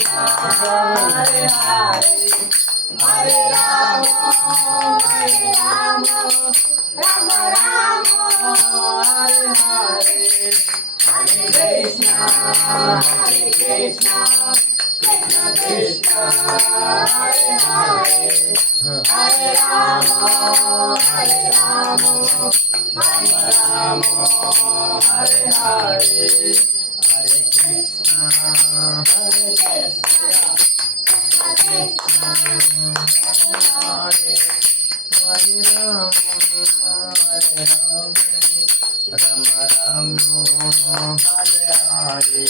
Hare Hare, Hare Rama, Hare Rama, Rama Rama, Hare Hare, Hare Krishna, Hare Krishna, Krishna Krishna, Hare Hare, Hare Rama, Hare Rama, Rama Rama, Hare Hare, Hare Krishna, Hare Krishna, Krishna Krishna, Hare Hare, Hare Rama, Hare Hare,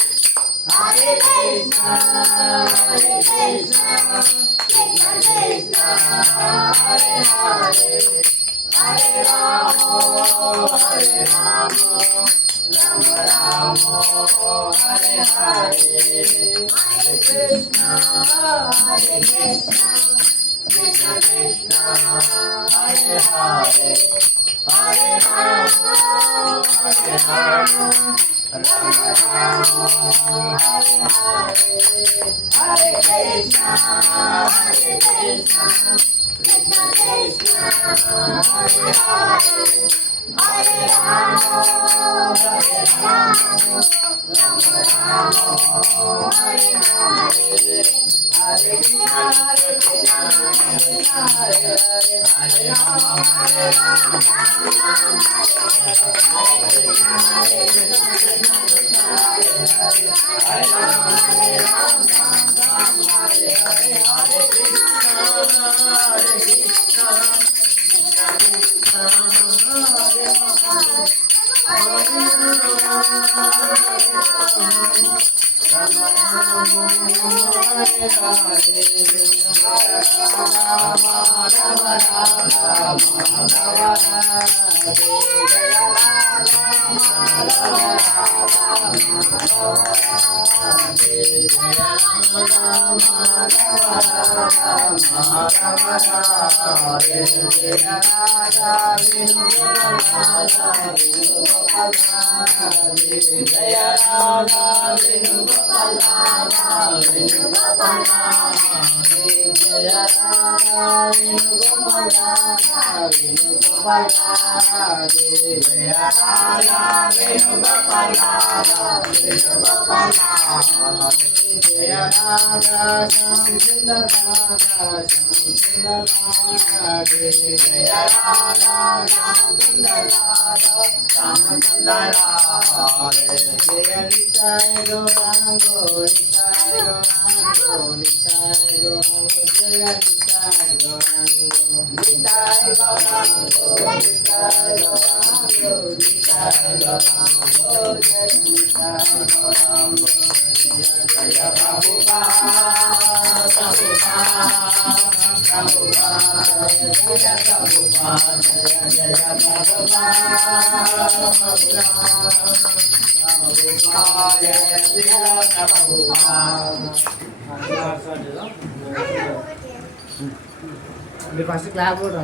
Hare Krishna, Hare Krishna, Krishna Krishna, Hare Hare, Hare Rama, Hare Rama, Rama Rama, Hare Hare, Hare Krishna, Hare Krishna, Krishna Krishna, Hare Hare, Hare Rama, Hare Rama, Rama Rama, Hare Hare, Hare Krishna, Hare Krishna, Krishna Krishna, Hare Hare, Hare Rama, Hare Rama, Rama Rama, Hare Hare, Hare Krishna, Hare Krishna, Krishna Hare Hare, Hare Rama, Hare Rama, Hare Krishna, Hare Krishna, Krishna Hare Hare, Hare Rama, Hare Rama, Hare Hare, Hare Krishna, Hare Krishna, Krishna Krishna, Hare Hare, Hare Rama, Rama Rama, Hare Hare, Hare Rama, Rama Rama, first class కూడా